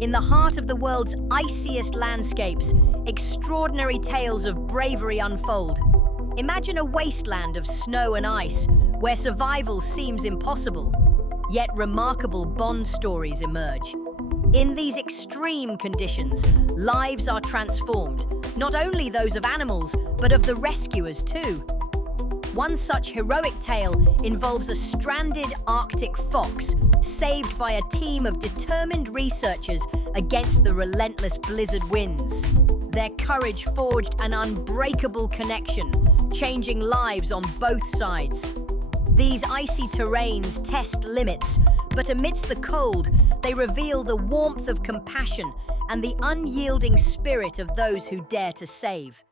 In the heart of the world's iciest landscapes, extraordinary tales of bravery unfold. Imagine a wasteland of snow and ice, where survival seems impossible, yet remarkable bond stories emerge. In these extreme conditions, lives are transformed, not only those of animals, but of the rescuers too. One such heroic tale involves a stranded Arctic fox saved by a team of determined researchers against the relentless blizzard winds. Their courage forged an unbreakable connection, changing lives on both sides. These icy terrains test limits, but amidst the cold, they reveal the warmth of compassion and the unyielding spirit of those who dare to save.